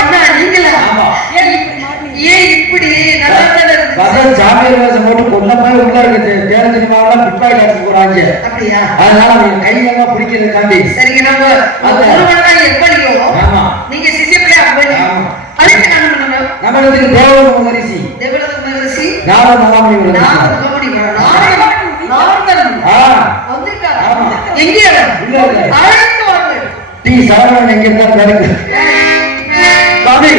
அண்ணா நீங்களா? ஆமா. ஏன் இப்படி நல்லா ஜாமியர் வேஷம் போட்டு கொல்ல போய் உள்ள இருக்கு தேன சினிமாவெல்லாம் பிட்பாய் காட்சி போறாங்க. அப்படியா? அதனால அவங்க கையெல்லாம் பிடிக்கிறதுக்காண்டி சரிங்க. நம்ம எப்படியோ நீங்க சிசிப்பிள்ளை அதுக்கு நம்மளுக்கு தேவலோக மகரிஷி நாரத மகாமுனி எங்கே அழைத்து வாங்க. டி சரவணன் எங்க இருந்தாலும் கிடைக்கு சாமி.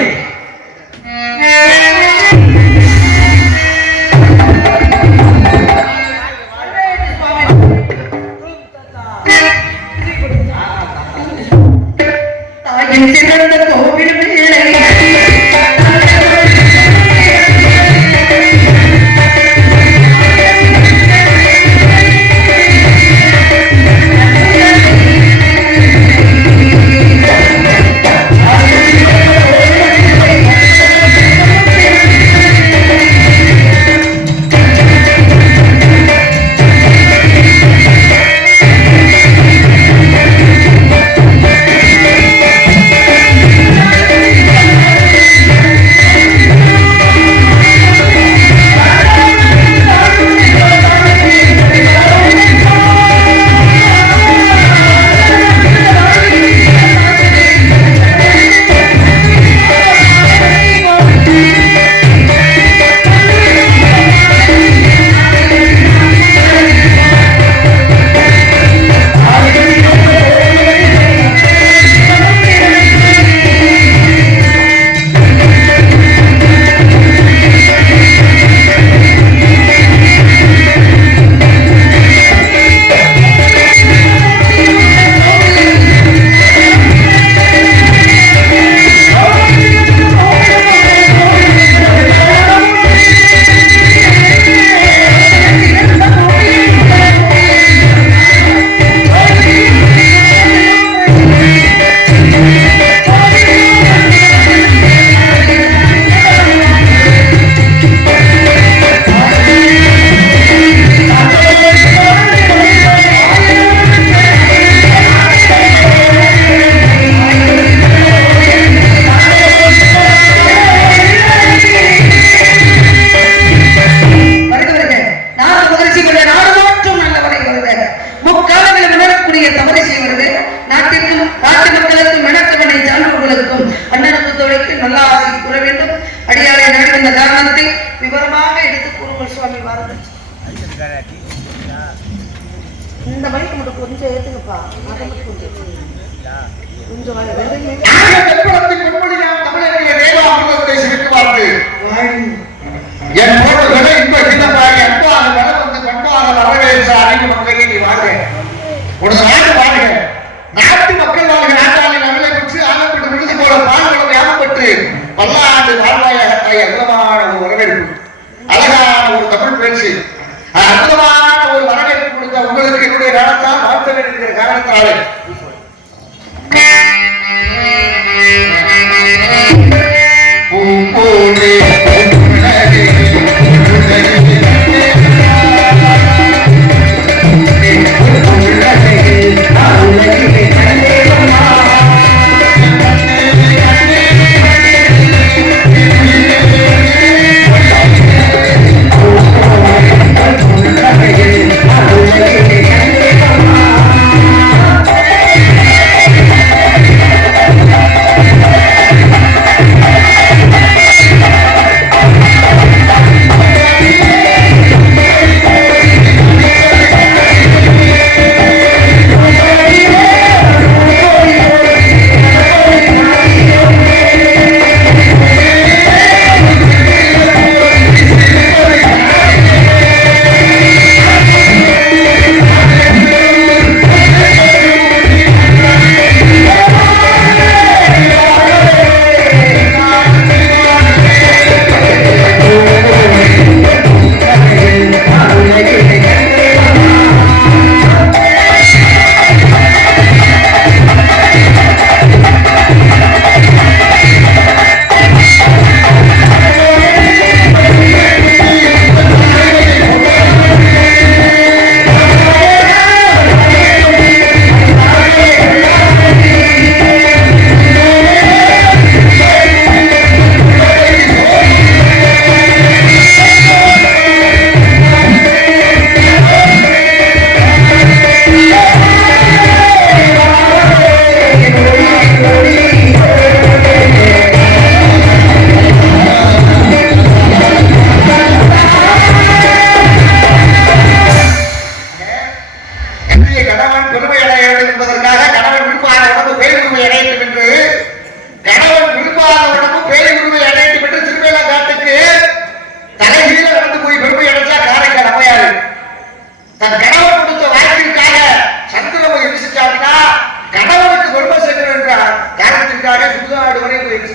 இந்த வரைக்கும் மட்டும் கொஞ்சம் ஏத்துங்கப்பா. கொஞ்சம் நாட்டு மக்கள் வாழ்க நாட்டாளி நகலை பெற்று ஆளப்பட்டு விழுது போல பால்களும் ஏமப்பட்டு பல்லாண்டு வாழ்வாயாக அற்புதமான ஒரு வரவேற்பு, அழகான ஒரு தமிழ் பேச்சு, அற்புதமான ஒரு வரவேற்பு கொடுத்த உங்களுக்கு என்னுடைய காரணத்தால் வாழ்த்த வேண்டிய காரணத்தாலே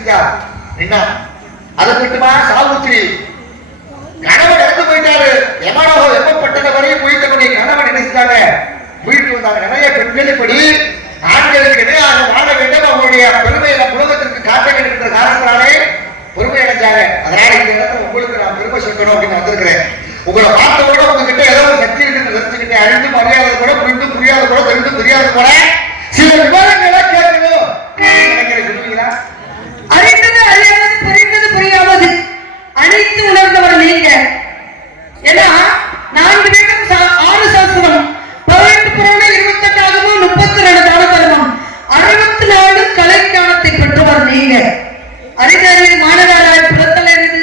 செஞ்சா என்ன அது மட்டுமா சாவுத்திரி கணவன் இறந்து போயிட்டாரு யமனோகம் எப்பப்பட்டத வரையும் போயிட்டபடி கணவன் என்ன செஞ்சாங்க போயிட்டு வந்தாங்க நிறைய பெண்கள் இப்படி ஆண்களுக்கு இணையாக வாழ வேண்டும் அவங்களுடைய பெருமையை உலகத்திற்கு காட்ட வேண்டும் என்ற காரணத்தினாலே பொறுமை அடைஞ்சாங்க அதனால இந்த இடத்துல உங்களுக்கு நான் பெருமை சேர்க்கணும் அப்படின்னு வந்திருக்கிறேன் உங்களை பார்த்த கூட உங்ககிட்ட ஏதோ ஒரு சக்தி இருக்கு நினைச்சுக்கிட்டேன் அறிந்து அறியாத கூட புரிந்து புரியாத கூட தெரிந்து தெரியாத கூட சில விவரங்களை கேட்கணும் நினைக்கிறேன் சொல்லுவீங்களா அறிந்தது அறியாதது புரிந்தது புரியாதது அனைத்து உணர்ந்தவர் நீங்க ஏன்னா 4 வேதம் 6 சாஸ்திரம் 18 புராணம் 28 ஆகமும் 32 தான தர்மம் 64 கலைஞானத்தை பெற்றவர் நீங்க அறிஞரின் மாணவராய் பிறத்தல் அறிது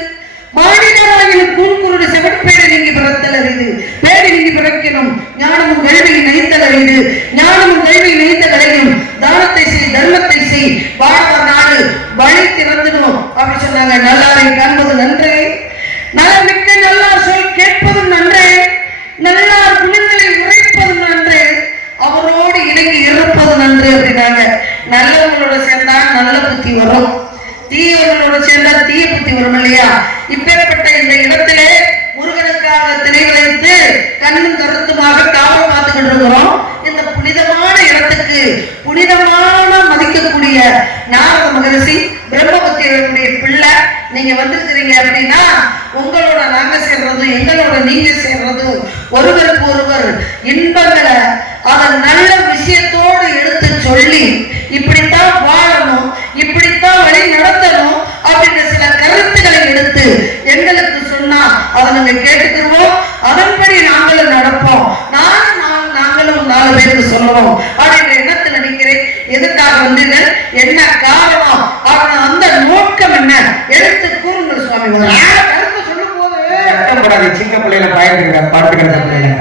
மாநிலராயின் கூன்குருடு செவட்பேடு நீங்கி பிறத்தல் அறிது பேடி நீங்கி பிறக்கணும் ஞானமும் கல்வியை நெய்த்தல் அறிது ஞானமும் கல்வியை நெய்த்த கலையும் தானத்தை செய் தர்மத்தை செய் வாழ்வர் நாடு வழி திறந்துடும் அப்படி சொன்னாங்க நல்லாரை காண்பது நன்றே நலமிக்க நல்லார் சொல் கேட்பதும் நன்றே நல்லார் குணங்களை உரைப்பதும் நன்றே அவரோடு இணங்கி இருப்பது நன்று அப்படின்னாங்க நல்லவங்களோட சேர்ந்தா நல்ல புத்தி வரும் தீயவர்களோட சேர்ந்தா தீய புத்தி வரும் இல்லையா இப்பேற்பட்ட இந்த இடத்திலே முருகனுக்காக திரை வைத்து கண்ணும் கருத்துமாக காவல் பார்த்துக்கிட்டு இருக்கிறோம் இந்த புனிதமான இடத்துக்கு புனிதமான மதிக்கக்கூடிய நாரத மகரிஷி பிரம்மபுத்தி எழுக்கூடிய பிள்ளை நீங்க வந்திருக்கிறீங்க அப்படின்னா உங்களோட நாங்க சேர்றதும் எங்களோட நீங்க சேர்றதும் ஒருவருக்கு ஒருவர் இன்பங்களை அதன் நல்ல விஷயத்தோடு எடுத்து சொல்லி இப்படித்தான் வாழணும் இப்படித்தான் வழி நடத்தணும் அப்படின்ற சில கருத்துக்களை எடுத்து எங்களுக்கு சொன்னா அதை நாங்க கேட்டுக்கிறோம் அதன்படி நாங்களும் நடப்போம் நாங்களும் 4 பேருக்கு சொல்லுவோம் அப்படின்ற எண்ணத்துல நினைக்கிறேன் எதுக்காக வந்தீங்க என்ன காரணம் அந்த நோக்கம் என்ன எடுத்து கூறுங்கள் சுவாமி கருத்து சொல்லும் போது சின்ன பிள்ளைல பயந்துக்கிற பாட்டுக்கிற பிள்ளைங்க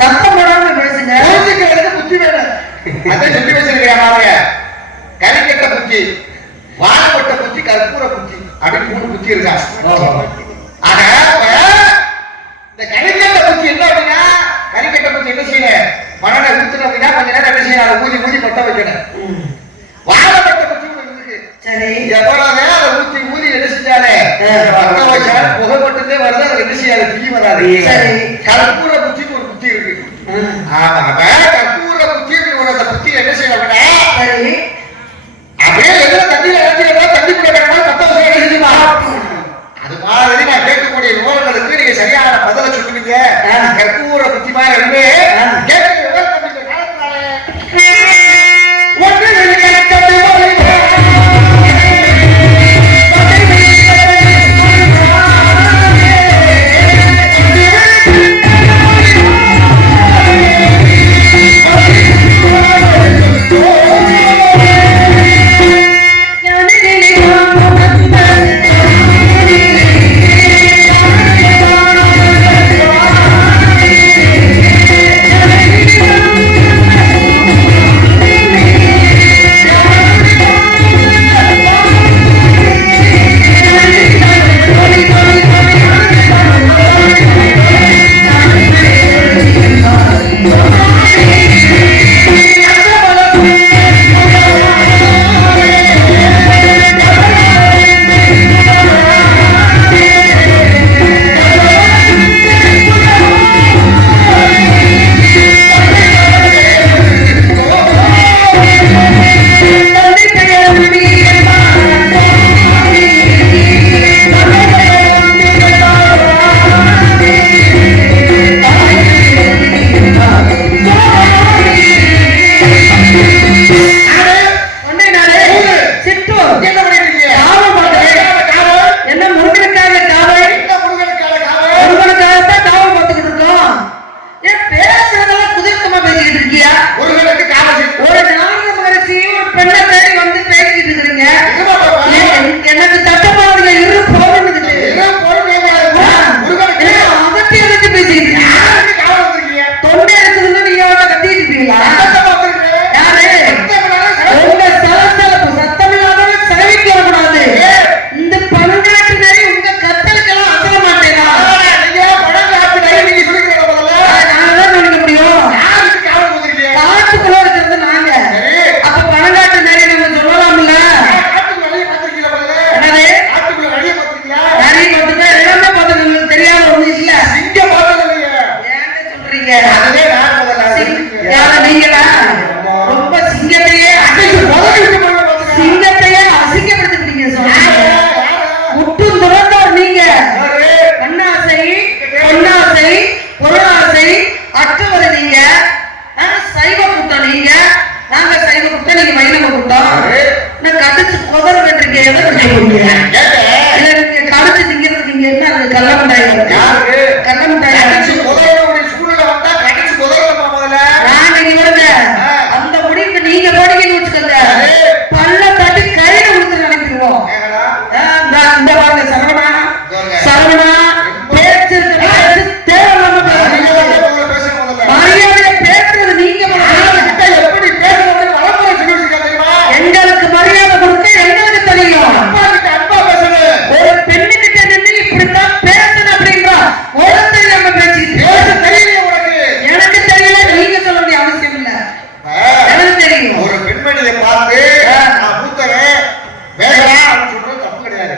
சத்தம் போடாம பேசுங்க புத்தி வேணும் அதை சொல்லி வச்சிருக்கிறேன் பாருங்க கரிக்கட்ட புத்தி வாழப்பட்ட புத்தி கற்பூர புத்தி அப்படின்னு 3 புத்தி இருக்கா இந்த கரிக்கட்ட புத்தி என்ன அப்படின்னா கரிக்கட்ட புத்தி என்ன செய்யணும் மணலை ஊத்தணும் அப்படின்னா கொஞ்ச நேரம் என்ன செய்யணும் அதை ஊதி ஊதி பத்த வைக்கணும் வாழப்பட்ட புத்தி இருக்கு சரி எவ்வளவு நேரம் அதை ஊத்தி ஊதி என்ன செஞ்சாலே பத்த வச்சா புகை மட்டும்தான் வருது அதை என்ன செய்யாது தீ வராது சரி கற்பூர புத்திக்கு ஒரு புத்தி இருக்கு கற்பூர புத்தி அந்த புத்தி என்ன செய்யணும்னா சரி அப்படியே எதுல தண்ணியில இறங்கினா தண்ணி குடிக்கணுமா பத்த வச்சு என்ன செஞ்சுமா அது மாதிரி நான் கேட்கக்கூடிய விவரங்களுக்கு நீங்க சரியான பதில சொல்லுவீங்க கற்பூர புத்தி மாதிரி இருந்து கேட்க விவரத்தை காலத்தினாலே எதை வைக்க போறீங்க? கேட்டேன். இல்ல நீங்க கடிச்சு திங்கிறதுக்கு இங்க என்ன அது கல்ல மிட்டாய் இருக்கு? யாரு? கல்ல மிட்டாய் கடிச்சு குதறக்கூடிய சூழ்நிலை வந்தா கடிச்சு குதறணுமா முதல்ல? நான் நீங்க வருங்க அந்த முடிவுக்கு நீங்க போனீங்கன்னு வச்சுக்கோங்க, பல்ல தட்டி கையில கொடுத்து நினைக்கிறோம். ஏங்கடா? இந்த பாருங்க சரவணா, இதோங்க. சரவணா பேச்சு தேவையில்லாம நீங்க பேசுறீங்க. தான் முதல்ல பேசுங்க முதல்ல. மரியாதையை பேசுறது நீங்க முதல்ல. கிட்ட எப்படி பேசணும்னு வளமுறை சொல்லி வச்சிருக்கா தெரியுமா? எங்களுக்கு மரியாதை கொடுக்க எங்களுக்கு தெரியும். அப்பா கிட்ட அன்பா பேசணும். ஒரு பெண்ணுகிட்ட நின்று இப்படித்தான் பேசணும் அப்படின்றா ஒரு தெரியாம பேசிட்டு பேச தெரியலையே உனக்கு. எனக்கு தெரியல, நீங்க சொல்ல வேண்டிய அவசியம் இல்ல, எனக்கு தெரியும். ஒரு பெண்மணியை பார்த்து நான் மூத்தவன் வேகலாம் அப்படின்னு சொல்றது தப்பு கிடையாது.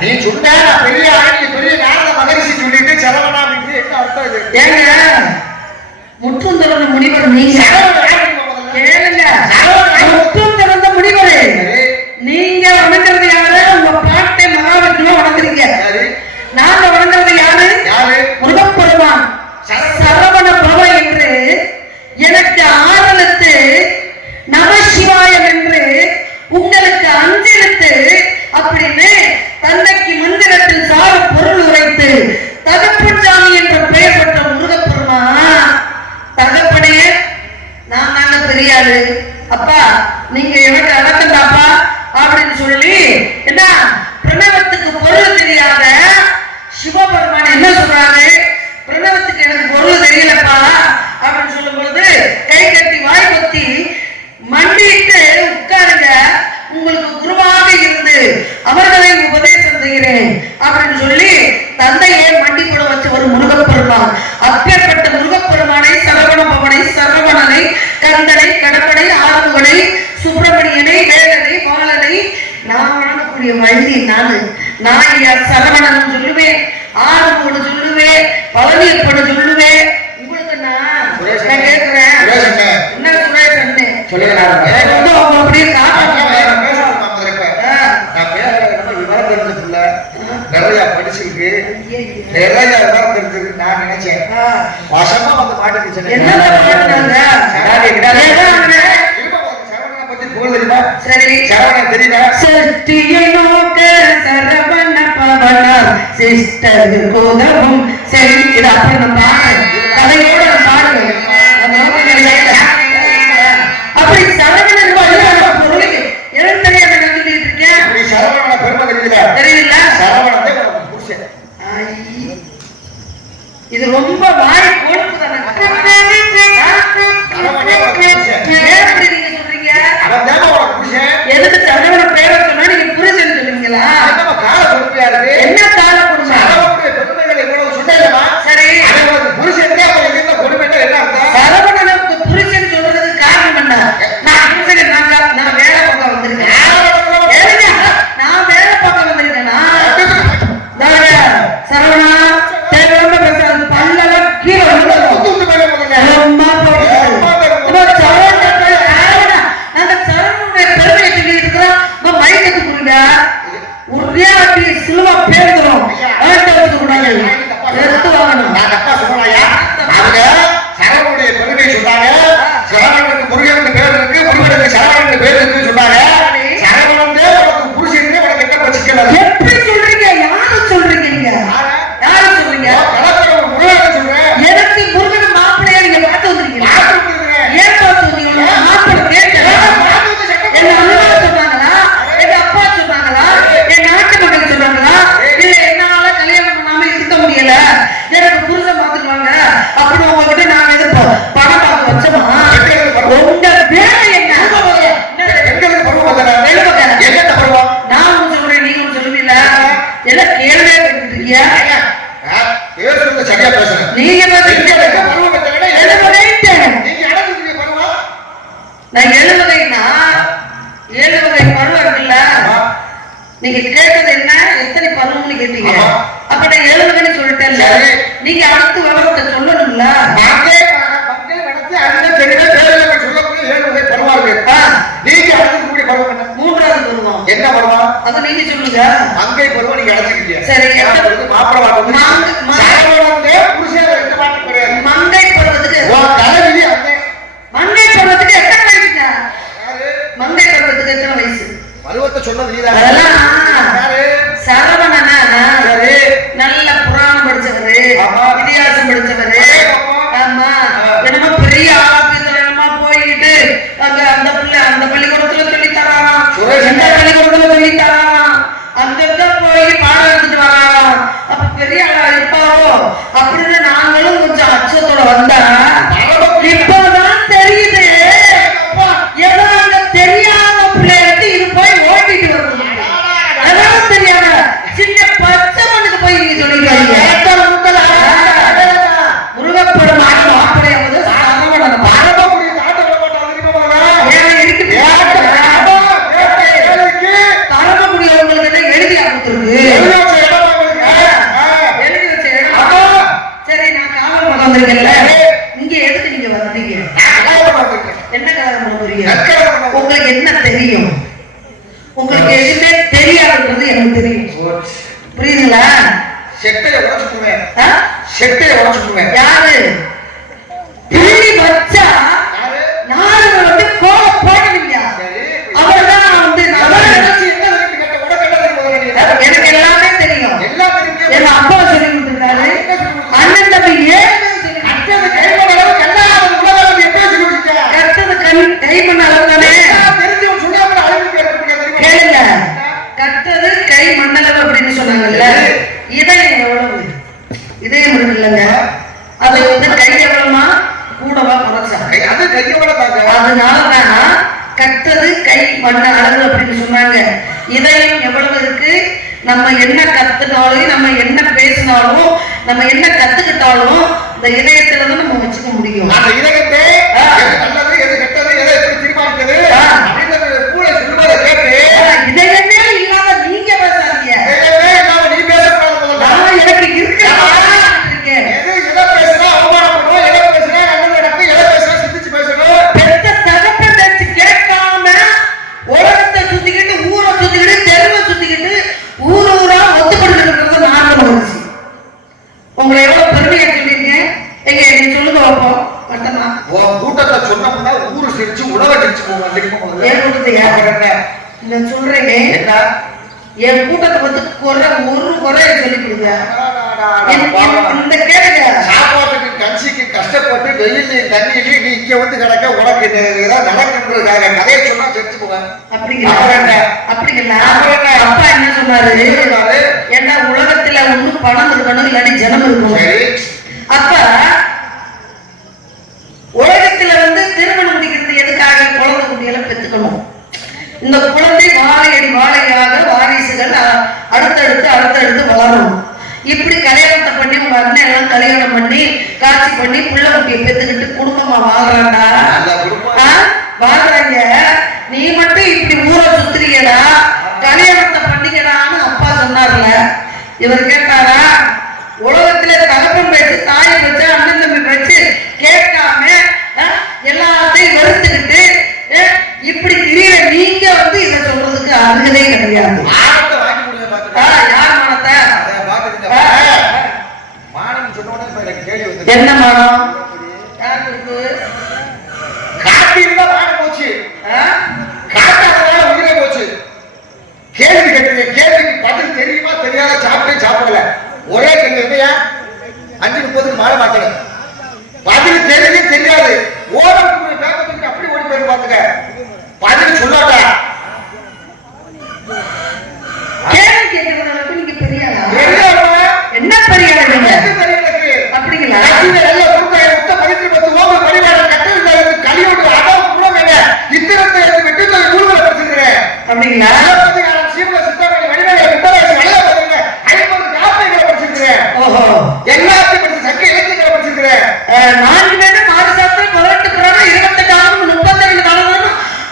நீ சொன்னா நான் பெரிய ஆணி பெரிய நாரத மகரிஷி சொல்லிட்டு சரவணா அப்படின்னு என்ன அர்த்தம் இது? ஏங்க முற்றும் திறந்த முனிவர் நீங்க சரவணா யாருங்க முதல்ல? கேளுங்க, முற்றும் திறந்த முனிவர் சரி, நீங்க வணங்குறது யாரு? உங்க பாட்டை மகாவிஷ்ணுவை வணங்குறீங்க. சரி. நாங்க வணங்குறது யாரு? யாரு? முருகப்பெருமான் சரவண பவ என்று எனக்கு ஆறெழுத்து, நமசிவாயம் என்று உங்களுக்கு அஞ்செழுத்து அப்படின்னு தந்தைக்கு மந்திரத்தில் சார பொருள் உரைத்து தகப்பன்சாமி என்ற பெயர் பெற்ற முருகப்பெருமான் தகப்பனே நான் தாங்க பெரியாரு, அப்பா நீங்க எனக்கு அடக்கண்டாப்பா அப்படின்னு சொல்லி என்ன பிரணவத்துக்கு பொருள் தெரியாத சிவபெருமான் என்ன சொல்றாரு? பிரணவத்துக்கு எனக்கு பொருள் தெரியலப்பா அப்படின்னு சொல்லும் பொழுது கை கட்டி வாய் பத்தி மண்டிட்டு உட்காருங்க, உங்களுக்கு குருவாக இருந்து அவர்களை உபதேசம் செய்கிறேன் அப்படின்னு சொல்லி தந்தையை மண்டி போட வச்ச ஒரு முருகப்பெருமான். அப்பேற்பட்ட முருகப்பெருமானை சரவண பவனை சரவணனை கந்தனை கடப்படை ஆறுமுகனை சுப்பிரமணியனை வேலனை பாலனை நான் வணங்கக்கூடிய வள்ளி நான் ஐயா சரவணன் சொல்லுவேன், ஆறுமுகன் சொல்லுவேன், பழனியப்பன் சொல்லுவேன். உங்களுக்கு நான் கேட்கிறேன் என்ன சுரேஷன் சொல்லுங்க. அவங்க அப்படியே காட்டுறாங்க. நிறைய படிச்சிருக்கு, நிறைய விவரம் தெரிஞ்சிருக்கு. நான் நினைச்சேன் வசமா வந்து மாட்டுக்கு என்ன பாடுறாங்க? சரவணனை பத்தி புகழ் தெரியுமா? சரி சரவணன் தெரியுமா? சஷ்டியை நோக்க சரவண பவனம் சிஸ்டர் கோதவும் சரி இது அப்படி நம்ம கதையோட பாடுங்க. அப்படி சரவணன் பொருள் எனக்கு தெரியாத நினைச்சிட்டு இருக்கேன். அப்படி சரவணனை பெருமை தெரியல. தெரியல சரவணன் தான் உனக்கு புருஷன். இது ரொம்ப வாய் கோல்ப்பு தானே. ஏன் அப்படி நீங்க சொல்றீங்க? அவன் தான் உனக்கு புருஷன். எதுக்கு சரவண பேரை சொன்னா நீங்க புரிஞ்சு சொல்லுவீங்களா? நம்ம கால பொறுமையா இருக்கு. என்ன கால கொடுமை? சரவணனுடைய பெருமைகள் எவ்வளவு சொன்னேமா? சரி அவனுக்கு புருஷன் தான் அவன் என்ன கொடுமைன்னா என்ன அர்த்தம்? சரவணனுக்கு புருஷன் சொல்றதுக்கு காரணம் என்ன? நான் புருஷன் நான் வேலை பார்க்க வந்திருக்கேன். ஏங்க, நான் வேலை பார்க்க வந்திருக்கேனா? சரவணா தேவையான பேசுறது பல்லெல்லாம் கீழே விழுந்துடும். ரொம்ப போட்டு நாங்க சரவணனுடைய பெருமையை சொல்லிட்டு இருக்கிறோம். மைக்கத்து கொடுங்க ஒரே அப்படி சிலுவா பேருக்கிறோம். எடுத்து வாங்கணும். நான் தப்பா சொன்னாயா? அவங்க சரவணனுடைய பெருமையை சொன்னாங்க. சரவணனுக்கு முருகனுக்கு பேர் இருக்கு, முருகனுக்கு சரவணனுக்கு பேர் இருக்குன்னு சொன்னாங்க. சரவணன் தான் உனக்கு புருஷன், உனக்கு என்ன பிரச்சனை? எப்படி சொல்றீங்க? யாரு சொல்றீங்க? நீங்க யாரு சொல்றீங்க? முருகன் சொல்றேன். எனக்கு முருகன் மாப்பிள்ளைய நீங்க பார்த்து வந்திருக்கீங்களா? ஏன் பார்த்து வந்தீங்க? மாப்பிள்ளை கேட்கல. எங்க அம்மா சொன்னாங்களா? எங்க அப்பா சொன்னாங்களா? என் நாட்டு மக்கள் சொன்னாங்களா? இல்ல என்னால கல்யாணம் பண்ணாம இருக்க முடியல, எனக்கு புருஷன் பார்த்துக்குவாங்க அப்படி உங்ககிட்ட நாங்க எது பணம் பார்க்க வச்சோமா? உங்க வேலை என்ன? எங்களுக்கு பருவம் என்ன பருவம்? நான் ஒண்ணு சொல்றேன், நீங்க ஒண்ணு சொல்லுவீங்களா? எல்லாம் கேள்வியா கேட்டுருக்கீங்க. பேசுறது சரியா பேசுறேன். நீங்க எங்களுக்கு பருவம் எத்தனை? நீங்க அடைஞ்சிருக்கீங்க பருவம். நான் 7 வகைன்னா 7 வகை பருவம் இருக்குல்ல, நீங்க கேட்டது என்ன? எத்தனை பருவம்னு கேட்டீங்க. அப்ப நான் 7 வகைன்னு சொல்லிட்டேன். நீங்க அடுத்த விவரத்தை சொல்லணும்ல. மக்கள் நடத்தி அந்த தெளிவா பேருங்க சொல்லக்கூடிய 7 வகை பருவம் இருக்கு. நீங்க அடைஞ்சிருக்கக்கூடிய பருவம் என்ன? 3வது பருவம் என்ன பருவம்? அது நீங்க சொல்லுங்க. மங்கை பருவம் நீங்க அடைஞ்சிருக்கீங்க. சரி, மாப்பிள வாக்கு சரவணனே புருஷன் ரெண்டு மாட்டு கிடையாது. மங்கை பருவத்துக்கு தலைவிதி அந்த மங்கை பருவத்துக்கு எத்தனை வயசுங்க? மங்கை பருவத்துக்கு எத்தனை வயசு? பருவத்தை சொன்னது நீதான். அதெல்லாம் யாரு? சரவணனா சரி. நல்ல புராணம் படிச்சவரு, ஆமா. இதிகாசம் படிச்சவரு. ஆமா, என்னமோ பெரிய ஆபீஸ்ல போயிட்டு அங்க அந்த பள்ளிக்கூடத்துல சொல்லி தராராம், இந்த பள்ளிக்கூடத்துல சொல்லி தராராம், அங்கங்க போய் பாடம் எடுத்துட்டு வராராம். அப்ப பெரிய ஆளா இருப்பாரோ அப்படின்னு நாங்களும் கொஞ்சம் அச்சத்தோட வந்தா இப்பதான் தெரியுது ஏதோ அங்க தெரியாத பிள்ளைகளுக்கு இது போய் ஓட்டிட்டு வருது. அதான் தெரியாத சின்ன பச்சை மண்ணுக்கு போய் நீங்க சொல்லிருக்காங்க. முருகப்பெருமான மாப்பிடையாவது சரவணன் தரமக்கூடியவங்களுக்கு என்ன எழுதியா கொடுத்துருக்கு? எழுதி வச்ச இடம். சரி, நான் காவல் வந்திருக்கேன்ல, இங்க எதுக்கு நீங்க வந்தீங்க? என்ன காலம் புரியுங்க? உங்களுக்கு என்ன தெரியும்? உங்களுக்கு எதுவுமே தெரியாதுன்றது எனக்கு தெரியும். புரியுதுங்களா? செட்டையை உடச்சுக்குவேன். செட்டையை உடச்சுக்குவேன். யாரு பிள்ளி வச்சா நாலு வந்து கோல போடணுங்க. அவர்தான் வந்து எனக்கு எல்லாமே தெரியும். எங்க அப்பா சொல்லி கொடுத்துருக்காரு. அண்ணன் தம்பி கைமண் அளவு தானே கேளுங்க. கட்டது கை மண்ணளவு அப்படின்னு சொன்னாங்கல்ல. இதயம் எவ்வளவு? இதயம் இருக்கு இல்லைங்க, அதை வந்து கை எவ்வளவுமா கூடவா குறைச்சாங்க. அதனாலதான் கட்டது கை மண்ண அளவு அப்படின்னு சொன்னாங்க. இதயம் எவ்வளவு இருக்கு? நம்ம என்ன கத்துனாலும், நம்ம என்ன பேசினாலும், நம்ம என்ன கத்துக்கிட்டாலும் இந்த இதயத்துல தான் நம்ம வச்சுக்க முடியும். அந்த இதயத்தை நல்லது எது கெட்டது எதை எப்படி தீர்மானிக்கிறது அப்படின்னு கூட சொல்லுவதை கேட்டு இதயமே இல்லாத நீங்க பேசாதீங்க. நீ பேசக்கூடாது. நான் எனக்கு இருக்கேன். எதை பேசுறா அவமானப்படுவோம், எதை பேசுறா நல்லது நடக்கும், எதை பேசுறா சிந்திச்சு பேசணும். பெத்த தகப்பன் பேச்சு கேட்காம உலகத்தை சுத்திக்கிட்டு, ஊரை சுத்திக்கிட்டு, தெருவை சுத்திக்கிட்டு, ஊர் ஊரா ஒத்துக்கொண்டு இருக்கிறது நார்மல் வந்துச்சு. உங்களை எவ்வளவு பெருமையா சொல்லியிருக்கேன். எங்க நீ சொல்லுங்க வைப்போம். மட்டுமா கூட்டத்தை சொன்னோம்னா ஊரு சிரிச்சு உலக சிரிச்சு போவோம். என் கூட்டத்தை நான் சொல்றேங்க. என் கூட்டத்தை பத்தி ஒரு குறைய சொல்லி கொடுங்க. இந்த கேளுங்க. சாப்பாட்டுக்கு கஞ்சிக்கு கஷ்டப்பட்டு வெயிலையும் தண்ணியிலையும் நீ இங்க வந்து கிடக்க உனக்கு ஏதாவது நடக்குன்றதுக்காக கதையை சொன்னா செஞ்சு போவேன். அப்படிங்களா? அப்பா என்ன சொன்னாரு? ஏன்னா உலகத்துல ஒண்ணு பணம் இருக்கணும், இல்லாட்டி ஜனம் இருக்கணும். அப்ப உலகத்துல வந்து திருமணம் முடிக்கிறது எதுக்காக? குழந்தை குட்டியெல்லாம் பெற்றுக்கணும். இந்த குழந்தை வாழையடி வாழையாக வாரிசுகள் அடுத்தடுத்து வளரணும். இப்படி கல்யாணத்தை பண்ணி உங்க அண்ணன் எல்லாம் கல்யாணம் பண்ணி காட்சி பண்ணி புள்ள குட்டியை பெற்றுக்கிட்டு குடும்பமா வாழ்றாண்டா வாழ்றாங்க. நீ மட்டும் இப்படி ஊரை சுத்துறீங்கடா, கல்யாணத்தை பண்ணிக்கடான்னு அப்பா சொன்னார்ல. இவர் கேட்டாரா? உலகத்துல தகப்பன் பேச்சு, தாய் பேச்சு, அண்ணன் தம்பி பேச்சு கேட்காம எல்லாத்தையும் வெறுத்துக்கிட்டு இப்படி திடீர நீங்க வந்து இதை சொல்றதுக்கு அருகதே கிடையாது. யார் மானத்தை? என்ன மானம்? யாருக்கு காட்டியிருந்தா மானம் போச்சு, காட்டாதனால உயிரே போச்சு. கேள்வி கேட்டீங்க, கேள்விக்கு பதில் தெரியுமா தெரியாத? சாப்பிடல ஒரே கேள்வி இல்லையா? 5:30 மாலை மாத்தணும். பதில் தெரியவே தெரியாது. ஓரத்துக்கு பேப்பத்துக்கு அப்படி ஓடி போய் பாத்துக்க. பதில் சொல்லாட்டா கேள்வி கேட்கறது அளவுக்கு நீங்க பெரிய ஆளா? என்ன பெரிய ஆளு? அப்படிங்களா? எல்லாம் கொடுத்த உத்த பதித்து 10 ஓம பரிவார கட்டளை கலியோடு அடம் கூட மேல இத்திரத்தை விட்டு கூடுதல படிச்சிருக்கிறேன். அப்படிங்களா? சீவல சித்தமணி வடிவேல விட்டராசி வளைய பாருங்க 50 காப்பைகளை படிச்சிருக்கிறேன். ஓஹோ, எல்லாத்தையும் படிச்சு சக்க இலக்கியங்களை படிச்சிருக்கிறேன். 4 பேரும் மாறு சாஸ்திரம் 18 புராணம் 28 ஆகும் 32 காலம்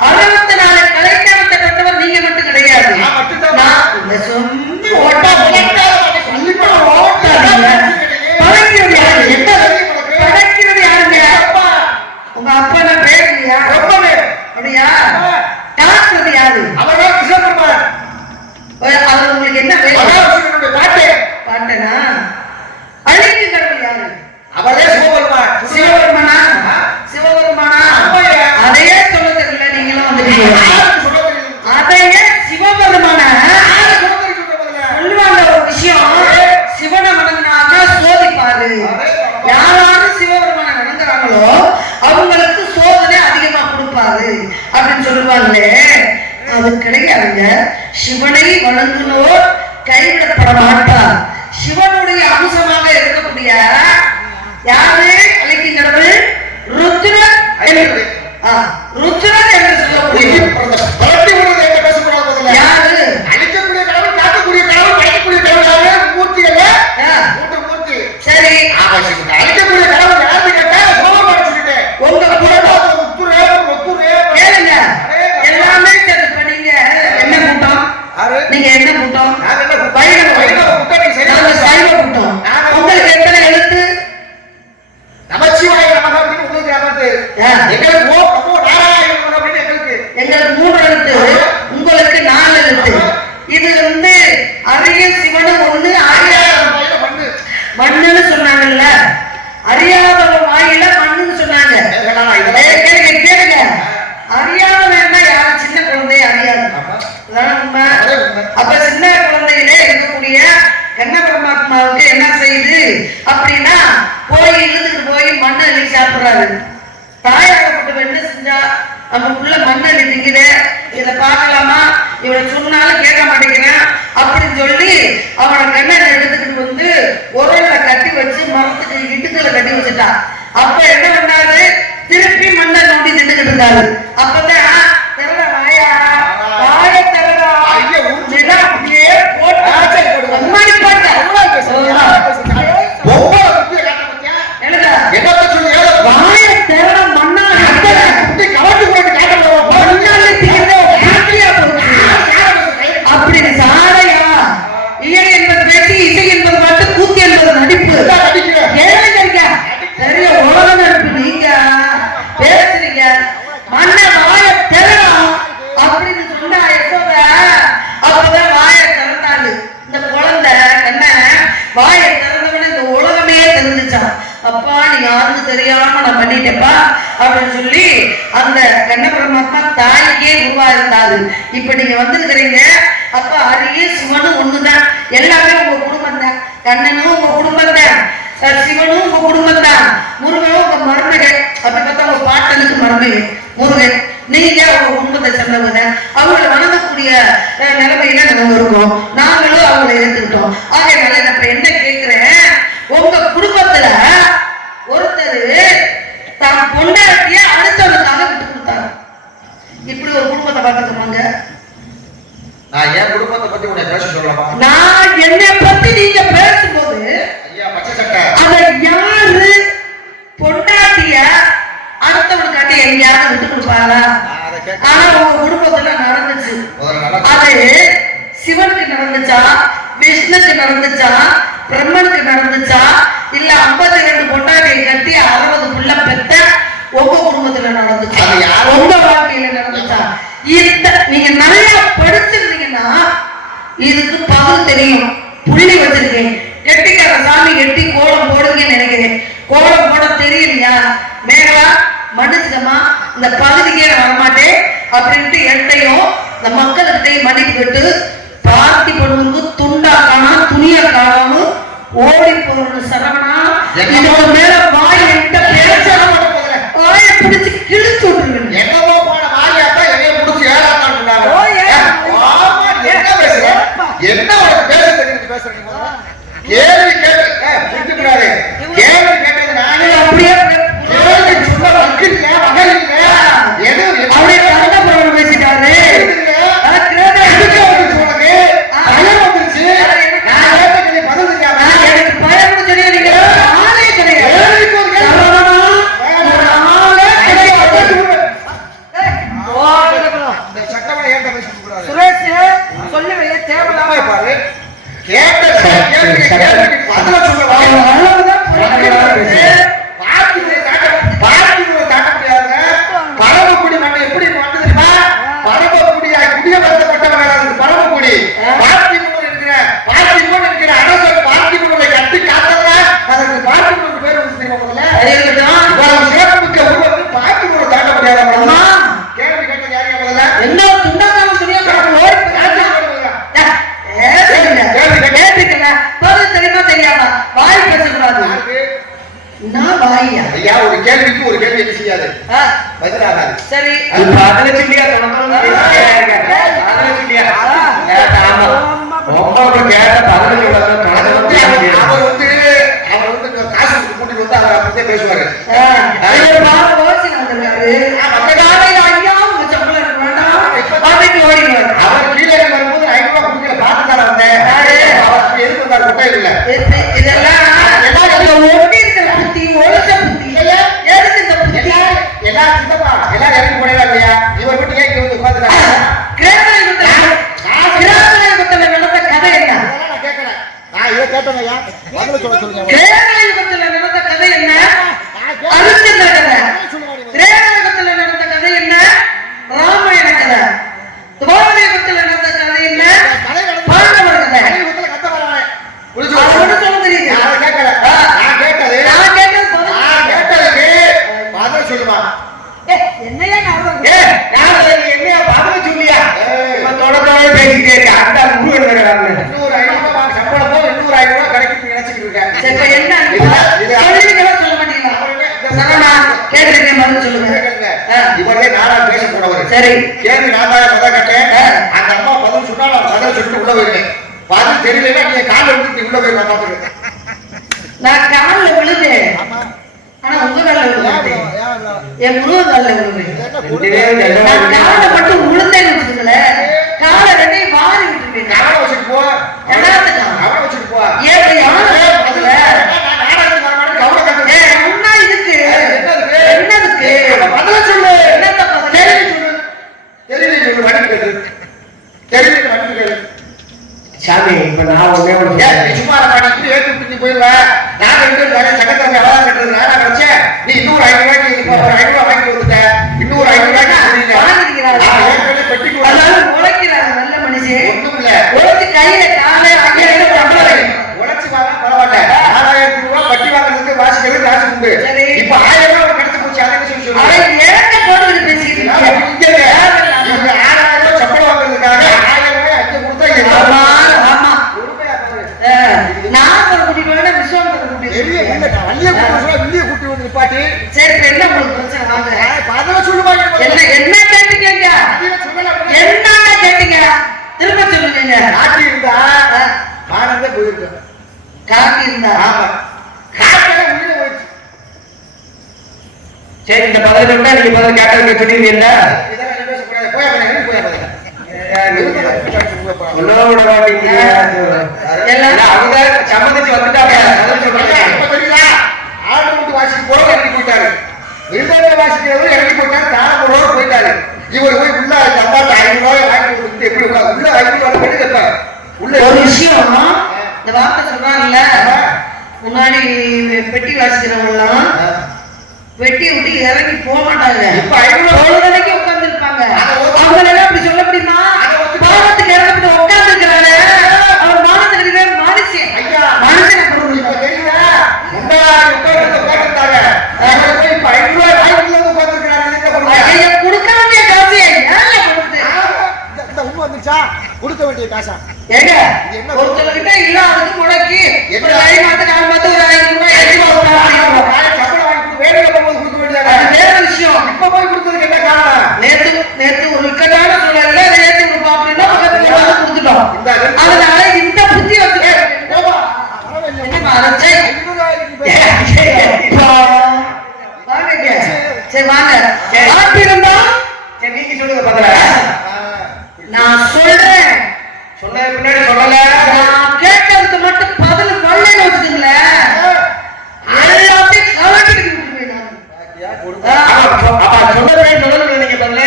64 கலைஞரத்தை பெற்றவர் நீங்க மட்டும் கிடையாது. நான் மட்டும்தான் இந்த சொந்த ஓட்டா என்ன சிவனை வணங்குனோர் கைவிடப்பட மாட்டார். சிவனுடைய அம்சமாக இருக்கக்கூடிய யாரு அழைக்கின்றது? ருத்ரன் என்று ருத்ரன் என்று சொல்லக்கூடிய யாரு? அழிக்கக்கூடிய கடவுள், காக்கக்கூடிய கடவுள், படைக்கக்கூடிய கடவுள் மூர்த்தி அல்ல, மூர்த்தி. சரி, அழிக்கக்கூடிய கடவுள் யாரு கேட்டா சோமபாடு சொல்லிட்டேன். உங்க குடும்பம் ஒத்துரு கேளுங்க, எல்லாமே சேர்த்து பண்ணீங்க. என்ன கூட்டம்? நீங்க என்ன கூட்டம்? வைணவ கூட்டம். உங்களுக்கு எத்தனை எழுத்து? நமச்சிவாய நமக அப்படின்னு உங்களுக்கு அமர்ந்து எங்களுக்கு ஓ பிரபு நாராயண நமக அப்படின்னு எங்களுக்கு 3 எழுத்து, உங்களுக்கு 4 எழுத்து. இது அரிய சிவனு ஒண்ணு, மண்ணுன்னு சொன்னாங்கல்ல, அறியாத வாயில மண்ணுன்னு சொன்னாங்க. கேளுங்க, அறியாதவன்னா யாரு? சின்ன குழந்தை அறியாது. அப்ப சின்ன குழந்தையிலே இருக்கக்கூடிய கண்ண பரமாத்மாவுக்கு என்ன செய்யுது அப்படின்னா, போய் இழுத்துட்டு போய் மண்ணை அள்ளி சாப்பிடுறாரு. தாயாகப்பட்ட என்ன செஞ்சா, நம்ம புள்ள மண்ணை அள்ளி திங்கிற, இதை பார்க்கலாமா, இவனை சொன்னாலும் கேட்க மாட்டேங்கிறான் அப்படின்னு சொல்லி அவனை கண்ணனை எடுத்துக்கிட்டு உரல்ல கட்டி வச்சு மரத்துக்கு இடுக்கல கட்டி வச்சுட்டா. அப்ப என்ன பண்ணாரு? திருப்பி மண்ணை நோண்டி தின்னுக்கிட்டு இருந்தாரு. அப்பதான் திறட வாயா, வாய திறடா, அப்படியே போட்டு அம்மாடி போட்ட வாய திறட மண்ணா கவட்டு போட்டு அப்படி சாரையா. இயல் என்பது பேச்சு, இசை என்பது பாட்டு, கூத்து என்பது நடிப்பு. பெரிய உலக நடிப்பு. நீங்க பேசுறீங்க மண்ண வாய திறனும் அப்படின்னு சொன்னா எப்போத அப்பதான் வாய திறந்தாரு. இந்த குழந்தை என்ன வாய திறந்தவன இந்த உலகமே தெரிஞ்சுச்சான். அப்பா நீ யாருன்னு தெரியாம நான் பண்ணிட்டேப்பா அப்படின்னு சொல்லி அந்த கண்ண பரமாத்மா தாய்க்கே உருவா இருந்தாரு. இப்ப நீங்க வந்திருக்கிறீங்க. அப்ப அரிய சிவனும் ஒண்ணுதான், எல்லாமே உங்க குடும்பம் தான். கண்ணனும் உங்க குடும்பம் தான், சிவனும் உங்க குடும்பம் தான், முருகனும் உங்க மருமகன். அப்படி பார்த்தா உங்க பாட்டனுக்கு மருமகன் முருகன். நீங்க உங்க குடும்பத்தை சேர்ந்தவங்க. அவங்களை வணங்கக்கூடிய நிலைமையில நாங்க இருக்கோம். நாங்களும் அவங்களை ஏற்றுக்கிட்டோம். ஆகையால நான் இப்ப என்ன கேட்கிறேன், உங்க குடும்பத்துல ஒருத்தர் தான் பொண்டாட்டிய அடுத்தவனுக்காக விட்டு கொடுத்தாரு. இப்படி ஒரு குடும்பத்தை பார்த்துக்கோங்க. நான் என் குடும்பத்தை பத்தி உன்னை பேச சொல்லலாமா? நான் என்னை பத்தி நீங்க பேசும்போது அதை யாரு பொண்டாட்டிய அடுத்தவனுக்காண்டி எங்கேயாவது விட்டு கொடுப்பாரா? ஆனா உங்க குடும்பத்துல நடந்துச்சு. அது சிவனுக்கு நடந்துச்சா, விஷ்ணுக்கு நடந்துச்சா, பிரம்மனுக்கு நடந்துச்சா, இல்ல 52 பொண்டாட்டியை கட்டி 60 புள்ள பெத்த உங்க குடும்பத்துல நடந்துச்சா, உங்க வாழ்க்கையில நடந்துச்சா? நீங்க நிறைய படிச்சிருந்தீங்கன்னா இதுக்கு பதில் தெரியும். புள்ளி வச்சிருக்கேன். கெட்டிக்கார சாமி கெட்டி கோலம் போடுங்கன்னு நினைக்கிறேன். கோலம் போட தெரியலையா? மேலா மன்னிச்சுக்கமா, இந்த பகுதிக்கே வரமாட்டேன் அப்படின்ட்டு எட்டையும் இந்த மக்கள்கிட்டையும் மன்னிப்பு கேட்டு பார்த்தி பண்ணுவதற்கு துண்டா காணா துணியா காணாம ஓடி போறது சரவணா. இதுக்கு மேல வாய் எட்ட பேச வாயை பிடிச்சு கிழிச்சு விட்டுருங்க. என்னவோ போன வாரியாப்பா என்னைய பிடிச்சி ஏறாதான் என்ன பேச தெரிஞ்சு பேசுறீங்க? கேள்வி கேட்டு கேள்வி கேட்டது நானே அப்படியே கேள்வி சொல்ல வக்கில்ல மகளிங்க எது அப்படியே கரெக்டா ப்ராப்ளம் பேசிட்டாரு. தெரியுமா தெரியாமா? உங்களுக்கு கேட்ட பதினஞ்சு அவர் வந்து காசு கூட்டிட்டு வந்து அவர் அப்படியே பேசுவாரு. ஒரு பால யோசனை வந்திருக்காரு. காலையில ஐயா உங்க சம்பளம் இருக்க வேண்டாம் அப்படின்னு ஓடிடுவாரு. அவர் கீழே வரும்போது 5 ரூபாய் குடிக்கல பார்த்து தானே வந்தேன். அவர் எதுக்கு வந்தார் கொட்டை இல்லை. இதெல்லாம் ஒட்டி இருக்கிற புத்தி ஒழுக்க புத்தி எதுக்கு இந்த புத்தி எல்லாரும் சித்தப்பா எல்லாரும் இறங்கி போனீங்களா இல்லையா? இவர் மட்டும் ஏன் வந்து உட்காந்துட்டாங்க? கிரேதாயுகத்துல நடந்த கதை என்ன? நான் கேட்கறேன். நான் இதை கேட்டேன்யா. பதில சொல்லுங்க. கிரேதாயுகத்துல நடந்த கதை என்ன? அரிச்சந்திர கதை. கிரேதாயுகத்துல நடந்த கதை என்ன? ராமாயண கதை. துவாபரயுகத்துல நடந்த கதை என்ன? பாண்டவர் கதை. அவனு சொல்ல தெரியுது. நான் கேட்கல. நான் கேட்டதுக்கு பதில் சொல்லுமா? என்னையா ஞாபகம்? என்ன பதில் சொல்லியா? தொடர்ந்து பேசிட்டே இருக்க அந்த முருகன் வேற 500 ரூபாய் சம்பளம் போது 500 ரூபாய் கிடைக்கும் நினைச்சிட்டு இருக்கேன். சரி என்ன சொல்ல மாட்டீங்களா? கேட்டிருக்கேன் பதில் சொல்லுங்க. இவரே நானா பேச போனவர். சரி கேள்வி நான் தான் கதை கேட்டேன். அந்த அம்மா பதில் சொன்னா நான் பதில் சொல்லிட்டு உள்ள போயிருக்கேன். பதில் தெரியலன்னா நீங்க காலை விட்டு உள்ள போய் நான் பாத்துக்கிறேன். நான் காலில் விழுந்தேன். ஆனா உங்க காலில் விழுந்தேன். என் முருகன் காலில் விழுந்தேன். நான் காலை மட்டும் விழுந்தேன்னு வச்சுக்கோங்களேன். காலை ரெண்டையும் மாறி விட்டுருக்கேன். கவலை வச்சுட்டு போ. என்னத்துக்கா? கவலை வச்சுட்டு போ. ஏன் அதுல கவலை கட்டு. முன்னா இதுக்கு என்னதுக்கு பதில சொல்லு. என்னத்த பதில் சொல்லு. தெரியல சொல்லு. வண்டி கேட்டு தெரியல வண்டி கேட்டு. சாமி இப்ப நான் ஒண்ணே ஒண்ணு நீ சும்மா பாடி இப்படி ஏற்றி விட்டு நீ போயிடுவ. நான் 2 பேரும் சங்கத்தரங்க அவதான் கட்டுறது. நான் நினைச்சேன் நீ இன்னொரு 5 ரூபாய்க்கு ஒரு 5 ரூபாய் வாங்கி கொடுத்துட்ட. இன்னொரு 5 ரூபாய்க்கு வாங்கிக்கிறாரு. பெட்டி அதாவது உழைக்கிறாரு நல்ல மனுஷன். ஒண்ணும் இல்ல. உழைச்சு கையில காலை 5000 சம்பளம் உழைச்சு வாங்க பரவாயில்ல. 4000 ரூபாய் வட்டி வாங்குறதுக்கு வாசிக்கிறது காசு உண்டு. சரி. இப்ப 1000 ரூபாய் கிடைச்சு போச்சு. அதை சொல்லி சொல்லு. அவன் இறக்க போட்டு பேசிட்டு இருக்கான். 6000 ரூபாய் சம்பளம் வாங்குறதுக்காக 1000 ரூபாய் அஞ்சு கொடுத்தா ஆமா நான் ஒரு குட்டி வேணா விஸ்வாமத்தை குட்டி சரி என்ன உங்களுக்கு பிரச்சனை வாங்க என்ன கேட்டீங்க என்ன கேட்டீங்க திரும்ப சொல்லுங்க காட்டி இருந்தா ஆனந்தே போயிருக்கேன். காட்டி இருந்தா ஆமா காட்டல உயிரை போயிடுச்சு. சரி இந்த பதில் சொன்னா நீங்க பதில் கேட்டதுக்கு சொல்லிருவீங்களா? இதெல்லாம் நீ பேசக்கூடாது. போய் போய் உன்னோட மாட்டீங்க அவங்க சம்மதிச்சு வந்துட்டாங்க. ஆடு மட்டும் வாசிக்கு போற இறங்கி போயிட்டாரு. விருதாண்ட வாசிக்கிறவர் இறங்கி போயிட்டாரு. தானம் போறவர் போயிட்டாரு. இவர் போய் உள்ள அம்மாட்ட 5 ரூபாய் வாங்கி கொடுத்து எப்படி உட்காந்து உள்ள 5 ரூபாய் கட்டி கேட்பாரு. உள்ள ஒரு விஷயம் இந்த வார்த்தை சொல்றாங்கல்ல முன்னாடி பெட்டி வாசிக்கிறவங்கலாம் வெட்டி விட்டு இறங்கி போக மாட்டாங்க. இப்ப 5 ரூபாய் பொழுதனைக்கு உட்கார்ந்து இருப்பாங்க. அவங்க எல்லாம் அப்படி சொல்ல முடியுமா? மானத்துக்கு இறங்கிட்டு உட்கார்ந்து இருக்கிறாரு. அவர் மானத்துக்கு மானிச்சு மனுஷன் இப்ப தெரியல. முன்னாடி உட்கார்ந்துட்டாங்க. போய் இப்ப 5 ரூபாய் வாங்கி உட்கார்ந்துருக்கிறாங்க. கொடுக்க வேண்டிய காசு ஏன் கொடுத்து இந்த உண்மை வந்துச்சா? கொடுக்க வேண்டிய காசா? ஏங்க ஒருத்தர்கிட்ட இல்லாதது முடக்கி எப்படி கை மாத்து கால் மாத்து ஒரு 1000 ரூபாய் சம்பளம் வாங்கி வேலைக்கு போகும்போது கொடுக்க வேண்டியது அது வேற விஷயம். இப்ப போய் கொடுத்ததுக்கு என்ன காரணம்? நேத்து ஒரு இக்கட்டான சூழல்ல நேத்து ஒரு பாப்பினா பக்கத்துல வந்து கொடுத்துட்டோம். அதனால இந்த புத்தி வந்து சரி வாங்க இருந்தா சரி நீங்க சொல்லுங்க பதில. நான் சொல்றேன். சொன்ன பின்னாடி சொல்லல. நான் கேட்டதுக்கு மட்டும் பதில் வரலன்னு வச்சுக்கோங்களேன். எல்லாத்தையும் கலக்கிட்டு விட்டுருவேன் நான். அப்ப சொன்னதே சொல்லணும் நீங்க பதில.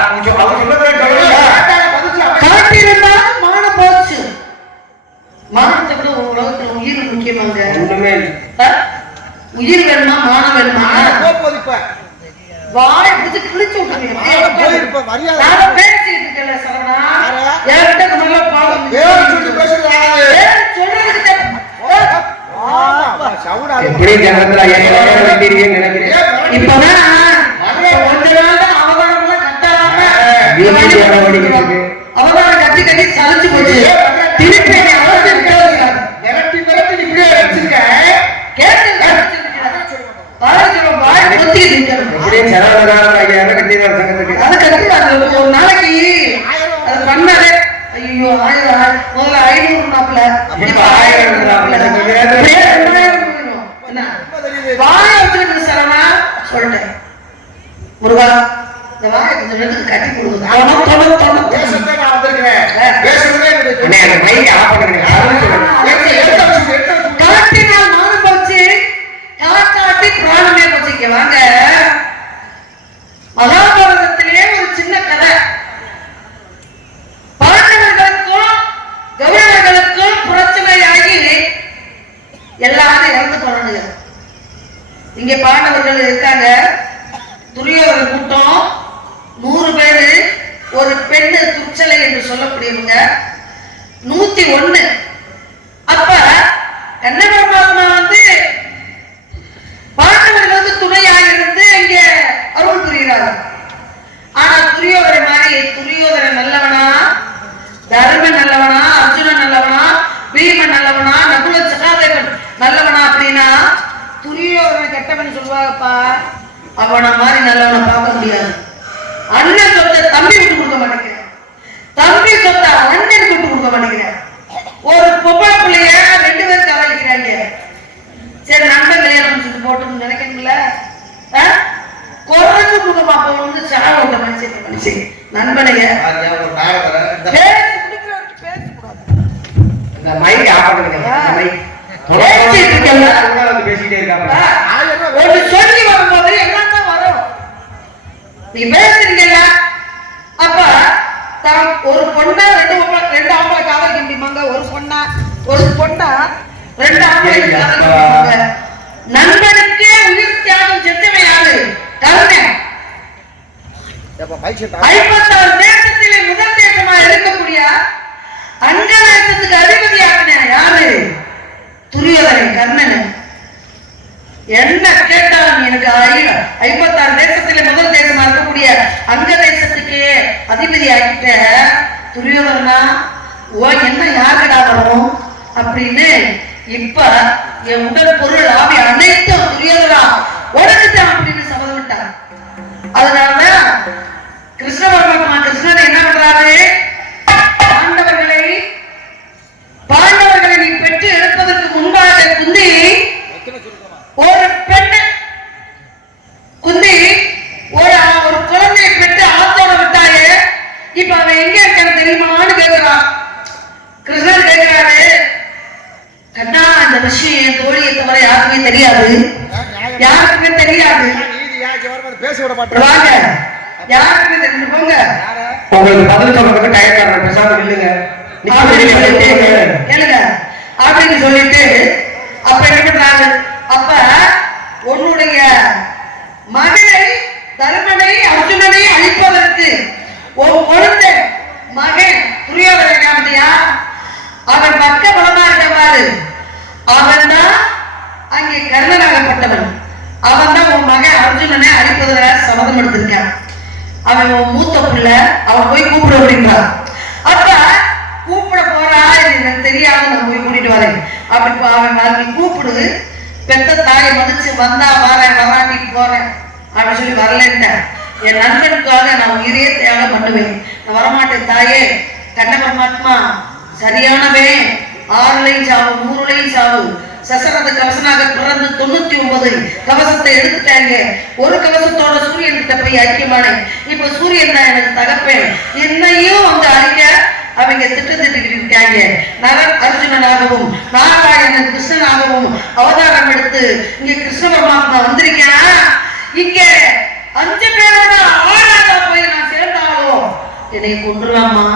அவங்க சொன்னதே சொல்லல. கலட்டி இருந்தா மானம் போச்சு. மானத்தை விட உலகத்துல உயிர் முக்கியமாங்க. ஒண்ணுமே உயிர் வேணுமா மானம் வேணுமா? இப்ப வாய் பிடிச்சு கிழிச்சு விட்டுருவீங்க. நான் பேசிட்டு இருக்கேன் சரவணா. என்கிட்ட நல்ல பாவம் எப்படி ஜனத்துல இப்பதான் கொஞ்ச நாள் தான் அவதாரம் கட்டாம அவதாரம் கட்டி கட்டி சலிச்சு போச்சு. திருப்பி மிரட்டி மிரட்டி இப்படியே வச்சிருக்க. கேட்டு ஒரு நாளைக்கு அது பண்ணாரு. ஐயோ ஐயோ 1000 முதல்ல 500 நாப்ல இப்ப 1000 நாப்ல வாய வச்சிருக்கு சரவணா சொல்லிட்டேன். முருகா இந்த வாயை கொஞ்சம் எடுத்து கட்டி கொடுங்க. பேசுறதே நான் வந்திருக்கிறேன். பேசுறதே அண்ணே அந்த மைக் ஆஃப் பண்ணுங்க. காட்டினால் மானம் போச்சு, காட்டாட்டி பிராணமே போச்சு. வாங்க, மகாபாரதத்திலே ஒரு சின்ன கதை. பாண்டவர்களுக்கும் கௌரவர்களுக்கும் பிரச்சனையாகி எல்லாரும் இறந்து போறாங்க. இங்க பாண்டவர்கள் இருக்காங்க, துரியோதன கூட்டம் 100 பேரு, ஒரு பெண்ணு துச்சலை என்று சொல்லக்கூடியவங்க 101. அப்ப கண்ணபரமாத்மா பாண்டவர்களுக்கு துணையாக இருந்து இங்க அருள் புரிகிறார். ஆனா துரியோதன மாதிரி துரியோதன நல்லவனா, தர்மன் நல்லவனா, அர்ஜுனன் நல்லவனா, பீமன் நல்லவனா, நகுல சகாதேவன் நல்லவனா அப்படின்னா துரியோதன கெட்டவன் சொல்லுவாங்கப்பா. அவன மாதிரி நல்லவனை பார்க்க முடியாது. அண்ணன் சொத்தை தம்பி விட்டு கொடுக்க மாட்டேங்கிறேன், தம்பி சொத்தை அண்ணன் விட்டு கொடுக்க மாட்டேங்கிறேன். ஒரு பொம்பளை பிள்ளைய 2 பேர் காவலிக்கிறாங்க. சரி நண்பன் கல்யாணம் முடிச்சுட்டு போட்டோம்னு நினைக்கிறீங்களா? குறைஞ்சு குடும்பமா போகணும்னு சாவோட்ட மனுஷன் நண்பனைய இந்த மைக் ஆஃப் பண்ணுங்க. பேசிட்டே இருக்காங்க. ஒரு சொல்லி வரும்போது எல்லாம் தான் வரும். நீ பேசுறீங்கல்ல, அப்ப ஒரு பொண்ணா 2 ஆம்பளை காவலிக்க முடியுமாங்க? ஒரு பொண்ணா 2 ஆம்பளை காவலிக்க முடியுமாங்க? நண்பனுக்கே உயிர் தியாகம் செஞ்சவன் யாரு? கர்ணன். 56 தேசத்திலே முதல் தேசமா இருக்கக்கூடிய அங்க தேசத்துக்கு அதிபதியாகின யாரு? துரியோதனன், கர்ணன். என்ன கேட்டாலும் எனக்கு 56 தேசத்திலே முதல் தேசமா இருக்கக்கூடிய அங்க தேசத்துக்கு அதிபதி ஆகிட்ட துரியோதனா, என்ன யாருடா வரும் அப்படின்னு இப்ப என் உடல் பொருள் ஆவி அனைத்தும் துரியோதனா உடனுட்டான் அப்படின்னு சபதம் விட்டான். அதனாலதான் கிருஷ்ண பரமாத்மா கிருஷ்ணன் என்ன பண்றாரு? பாண்டவர்களை நீ பெற்று எடுப்பதற்கு முன்பாக குந்தி ஒரு பெண்ணை ஒரு குழந்தையை பெற்று ஆத்தோட விட்டாயே, இப்ப அவன் எங்க இருக்கான்னு தெரியுமான்னு கேட்கிறான். கிருஷ்ணன் கேட்கிறாரு, கண்ணா அந்த விஷயம் என் தோழியை தவிர யாருக்குமே தெரியாது, யாருக்குமே தெரியாது. வாங்க, யாருக்குமே தெரிஞ்சு போங்க. உங்களுக்கு பதில் சொல்றதுக்கு டயர்டாக பேசாம இல்லைங்க கேளுங்க அப்படின்னு சொல்லிட்டு அப்ப என்ன பண்றாங்க? அப்ப உன்னுடைய மகனை தர்மனை அர்ஜுனனை அழிப்பதற்கு ஒரு குழந்தை மகன் துரியோதனன் அவன் பக்க பலமா இருக்கவாறு அவன் தான் அங்கே கர்ணனாகப்பட்டவன். அவன் தான் உன் மகன் அர்ஜுனனை அழிப்பதற்காக சபதம் எடுத்திருக்கான். அவன் உன் மூத்த பிள்ளை, அவன் போய் கூப்பிட அப்படின்றான். அப்ப கூப்பிட போறா, எனக்கு தெரியாம நான் போய் கூட்டிட்டு வரேன் அப்படி அவன் கூப்பிடு, பெத்த தாயை மதிச்சு வந்தா வரேன், வராட்டி போறேன் அப்படின்னு சொல்லி வரலன்ன. என் நண்பனுக்காக நான் உயிரே தியாகம் பண்ணுவேன், நான் வரமாட்டேன் தாயே. கண்ண பரமாத்மா சரியானவே 6லையும் சாவு 100லையும் சாவு. சசரத கவசனாக பிறந்து 99 கவசத்தை எடுத்துட்டாங்க. ஒரு கவசத்தோட சூரியன் கிட்ட போய் ஐக்கியமானேன். இப்ப சூரியன் தான் எனக்கு தகப்பேன், என்னையும் அழிக்க அவங்க திட்டத்திட்டு இருக்காங்க. நரன் அர்ஜுனனாகவும் நாராயணன் கிருஷ்ணனாகவும் அவதாரம் எடுத்து இங்க கிருஷ்ண பரமாத்மா வந்திருக்கேன். இங்க 5 பேரோட ஆளாக போய் நான் சேர்ந்தாலும் என்னை கொண்டுலாமா?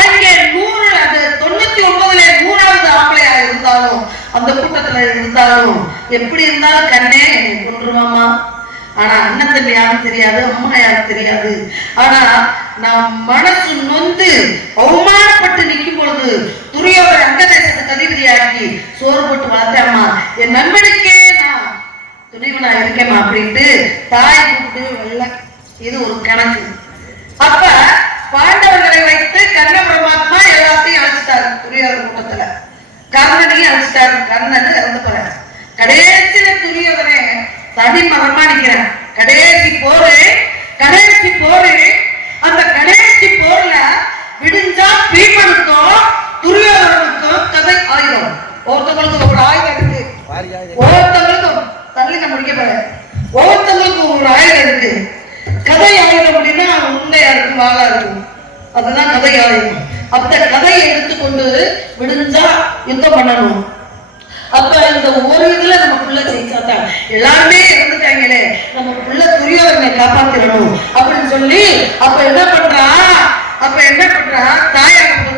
அங்கே 99ல 100வது ஆம்பளையா இருந்தாலும் அந்த கூட்டத்துல இருந்தாலும் எப்படி இருந்தாலும் கண்ணே என்னை கொண்டுருவாமா? ஆனா அண்ணன் தம்பி யாரும் தெரியாது, அம்மா யாரும் தெரியாது. ஆனா நான் மனசு நொந்து அவமானப்பட்டு நிற்கும் பொழுது துரியோதன அங்க தேசத்துக்கு அதிபதியாக்கி சோறு போட்டு வளர்த்தேம்மா, என் நண்பனுக்கே நான் துணிவனா இருக்கேம்மா அப்படின்ட்டு தாய் கூப்பிட்டு வெள்ள. இது ஒரு கணக்கு. அப்ப பாண்டவர்களை வைத்து கர்ண பரமாத்மா எல்லாத்தையும் அழைச்சிட்டாரு. துரியோதன கூட்டத்துல கர்ணனையும் அழைச்சிட்டாரு. கர்ணன் இறந்து போறாரு. கடைசியில துரியோதனை தனி மகமா நிக்கிறேன். கடைசி போரு அந்த கடைசி போர்ல விடிஞ்சா பீமனுக்கும் துரியோதனனுக்கும் கதை ஆயுதம். ஒருத்தவங்களுக்கு ஒரு ஆயுதம் இருக்கு, ஒவ்வொருத்தவங்களுக்கும் தள்ளி நான் முடிக்க போறேன். ஒவ்வொருத்தவங்களுக்கும் ஒரு ஆயுதம் இருக்கு. கதை ஆயுதம் அப்படின்னா உண்மையா இருக்கும், வாழா இருக்கும். அதுதான் கதை ஆயுதம். அந்த கதையை எடுத்துக்கொண்டு விடுஞ்சா யுத்தம் பண்ணணும். அப்ப இந்த ஒரு இதுல நம்ம புள்ள ஜெயிச்சாதான், எல்லாருமே இறந்துட்டாங்களே நம்ம புள்ள துரியோதனை காப்பாத்திரணும் அப்படின்னு சொல்லி அப்ப என்ன பண்றா தாயாகப்பட்ட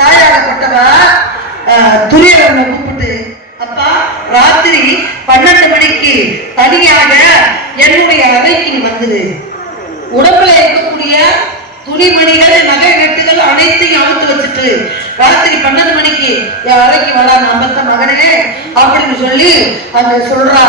தாயாகப்பட்டவ துரியோதனை கூப்பிட்டு, அப்பா ராத்திரி 12 மணிக்கு தனியாக என்னுடைய அறைக்கு வந்தது, உடம்புல இருக்கக்கூடிய துணிமணிகள் நகை நட்டுகள் அனைத்தையும் அவுத்து வச்சுட்டு ராத்திரி 12 மணிக்கு என் அறைக்கு வர நம்பத்த மகனே அப்படின்னு சொல்லி அங்க சொல்றா.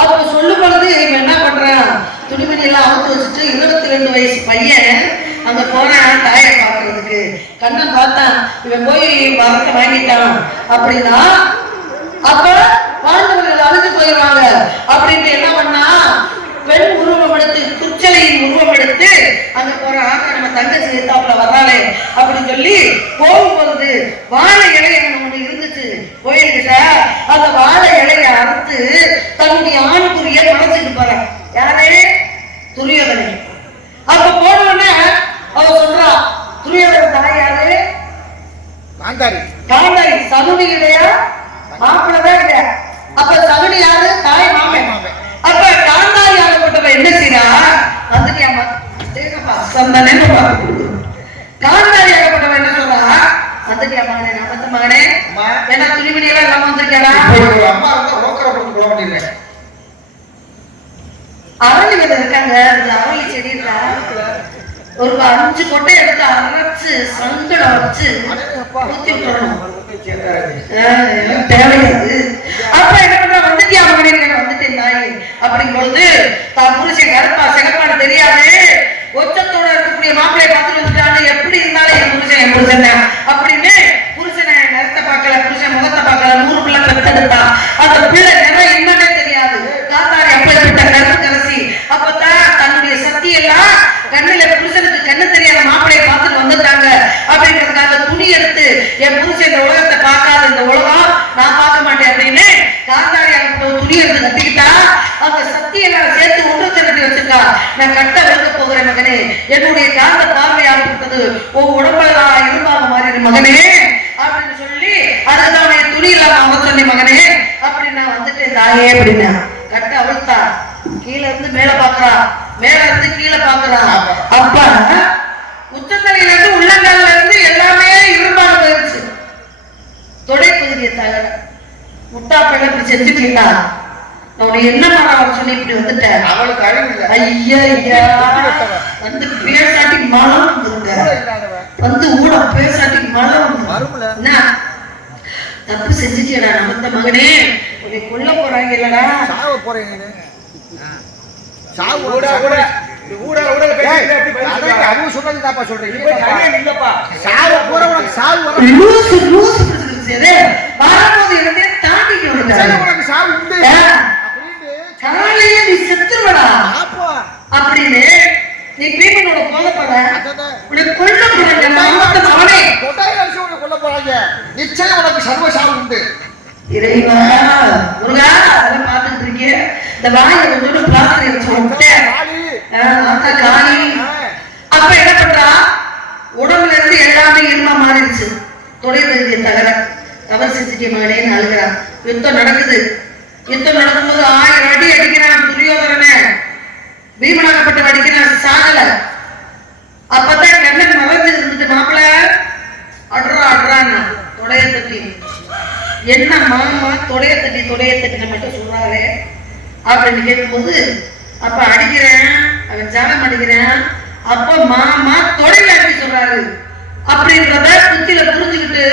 அப்ப சொல்லும் பொழுது இவன் என்ன பண்றான், துணிமணி எல்லாம் அவுத்து வச்சுட்டு 22 வயசு பையன் அங்க போனான் தாயை பாக்குறதுக்கு. கண்ணன் பார்த்தான், இவன் போய் வரத்தை வாங்கிட்டான் அப்படின்னா அப்ப பாண்டவர்கள் அழுது போயிடுவாங்க அப்படின்ட்டு என்ன பண்ணா, பெண் உருவம் எடுத்து துச்சலையின் உருவம் எடுத்து அங்க போறான். நம்ம தங்கச்சி ஏத்தாப்புல வர்றாளே அப்படின்னு சொல்லி போகும்போது வாழை இலை ஒண்ணு இருந்துச்சு கோயில்கிட்ட, அந்த வாழை இலையை அறுத்து தன்னுடைய ஆண்குரிய மனசுக்கு போறேன். யாரே துரியோதனை. அப்ப போனோடனே அவ சொல்றா, துரியோதன தாய் யாரு? காந்தாரி. சகுனியுடைய மாப்பிள்ளதான் இல்ல. அப்ப சகுனி யாரு? தாய் மாமன். அப்ப காந்தாரி ஆகப்பட்டவ என்ன செய்யறா, வந்துட்டியாமா காந்தாரி ஆகப்பட்டவ என்ன சொல்றா, வந்துட்டியா மகனே, நமத்த மகனே, ஏன்னா துணிமணி எல்லாம் இல்லாம வந்திருக்கா. அரளி விதை இருக்காங்க, அரளி செடி இருக்கா, ஒரு 5 கொட்டை எடுத்து அரைச்சு சங்கடம் வச்சு ஊத்தி விட்டுறணும். தேவையாது. அப்ப என்ன பண்ற, வந்துட்டியா மகனே, வந்துட்டேன் தாய் அப்படிங்கும் பொழுது தான் புருஷன் கருப்பா சிகப்பான தெரியாது, ஒச்சத்தோட இருக்கக்கூடிய மாப்பிள்ளையை பார்த்துட்டு வந்துட்டான்னு, எப்படி இருந்தாலும் என் புருஷன் அப்படின்னு புருஷனை நிறத்தை பார்க்கல, புருஷன் முகத்தை பார்க்கல, 100 பிள்ளை பெத்தெடுத்தா, அந்த பிள்ளை நிறம் என்னன்னே தெரியாது. காத்தாரி அப்படிப்பட்ட கருப்பு கரசி. அப்பதான் தன்னுடைய சக்தி எல்லாம் கண்ணுல புருஷனுக்கு கண்ணு தெரியாத மாப்பிள்ளையை பார்த்துட்டு வந்துட்டாங்க அப்படின்றதுக்காக துணி எடுத்து, என் புருஷன் இந்த உலகத்தை பார்க்காத, இந்த உலகம் நான் பார்க்க மாட்டேன் அப்படின்னு காந்தாரி துணி எடுத்து கட்டிக்கிட்டா, அந்த சக்தியெல்லாம் சேர்த்து ஒன்று திரட்டி வச்சுட்டா. நான் கட்ட விழுக்க போகிறேன் மகனே, என்னுடைய காந்த பார்வையாக இருந்தது உன் உடம்பெல்லாம் இரும்பாக மாறிடு மகனே அப்படின்னு சொல்லி, அதுதான் என் துணி இல்லாம அவ சொல்லி மகனே அப்படின்னு நான் வந்துட்டேன் தாயே அப்படின்னா கட்ட அவிழ்த்தா. கீழே இருந்து மேல பாக்குறா, மேல இருந்து கீழே பாக்குறா. அப்ப உச்சந்தலையில இருந்து உள்ளங்கால இருந்து எல்லாமே இரும்பாக போயிடுச்சு. தொடை பகுதியை தகர முட்டா பெண்ண இப்படி செஞ்சுட்டீங்களா, நான் என்ன பண்ண சொல்லி இப்படி வந்துட்டேன். அவளுக்கு அறிவில்லை. ஐயா வந்து பேசாட்டி மழை வந்துருங்க, வந்து ஊட பேசாட்டி மழை வந்து என்ன தப்பு செஞ்சுட்டியடா நமத்த மகனே, உன்னை கொல்ல போறாங்க இல்லடா, சாவ போறீங்க. அப்படின்னு நீ பீமனோட போதப்பட உனக்கு கொல்ல போறாங்க. நிச்சயம் உனக்கு சர்வ சாவு உண்டு. இறைவா முருகா, அதெல்லாம் பார்த்துட்டு இருக்கேன். இந்த வாயை கொஞ்சம் பிளாஸ்டர் வச்சு காலி. அப்ப என்ன பண்றா, உடம்புல இருந்து எல்லாமே இருமா மாறிடுச்சு. தொடை பகுதியை தவறு செஞ்சுட்டே மகனேன்னு அழுகிறா. யுத்தம் நடக்குது. யுத்தம் நடக்கும்போது 1000 அடி அடிக்கிறான் துரியோதனனை. பீமனாகப்பட்ட அடிக்கிறான், சாகல. அப்பதான் கண்ணன் மறைஞ்சு இருந்துட்டு மாப்பிள்ள அட்றான்னு தொடைய தட்டி, என்ன மாமா தொடைய தட்டி மட்டும் சொல்றாரு அப்படின்னு கேட்கும்போது, அப்ப அடிக்கிறேன், அவன் ஜாலம் அடிக்கிறேன், அப்ப மாமா தொடையில அடி சொல்றாரு அப்படின்றத புத்தியில புரிஞ்சுக்கிட்டு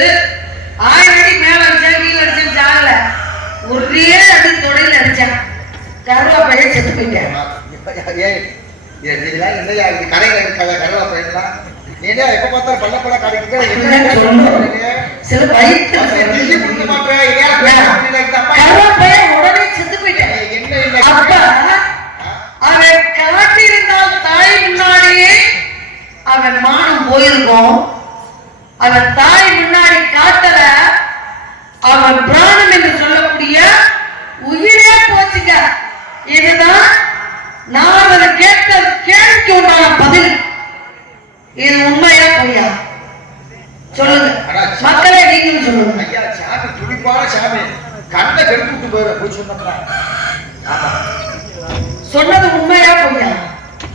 1000 அடி மேல அடிச்சா கீழே அடிச்சேன் ஜாகல, ஒரே அடி தொடையில அடிச்சான். கருவாப்பைய செத்து போயிட்டேன். கரையில இருக்காத கருவாப்பையெல்லாம் நீங்க எப்ப பார்த்தாலும் பள்ளப்பட கடைக்கு சில வயிற்று உடனே செத்து போயிட்டேன். அப்ப அவன் காட்டியிருந்தால் தாய் முன்னாடியே அவன் மானம் போயிருக்கும். அவன் தாய் முன்னாடி காட்டல அவன் பிராணம் என்று சொல்லக்கூடிய உயிரே போச்சுங்க. இதுதான் நான் கேட்ட கேள்விக்கு உண்டான பதில். இது உண்மையா பொய்யா சொல்லுங்க மக்களே, நீங்களும் சொல்லுங்க. ஐயா சாமி துடிப்பான சாமி கண்ணை கெடுத்து போய் சொன்னா சொன்னது உண்மையா பொய்யா?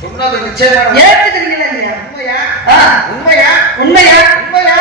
சொன்னது நிச்சயமா ஏத்துக்கிறீங்களா இல்லையா? உண்மையா ஆ, உண்மையா உண்மையா உண்மையா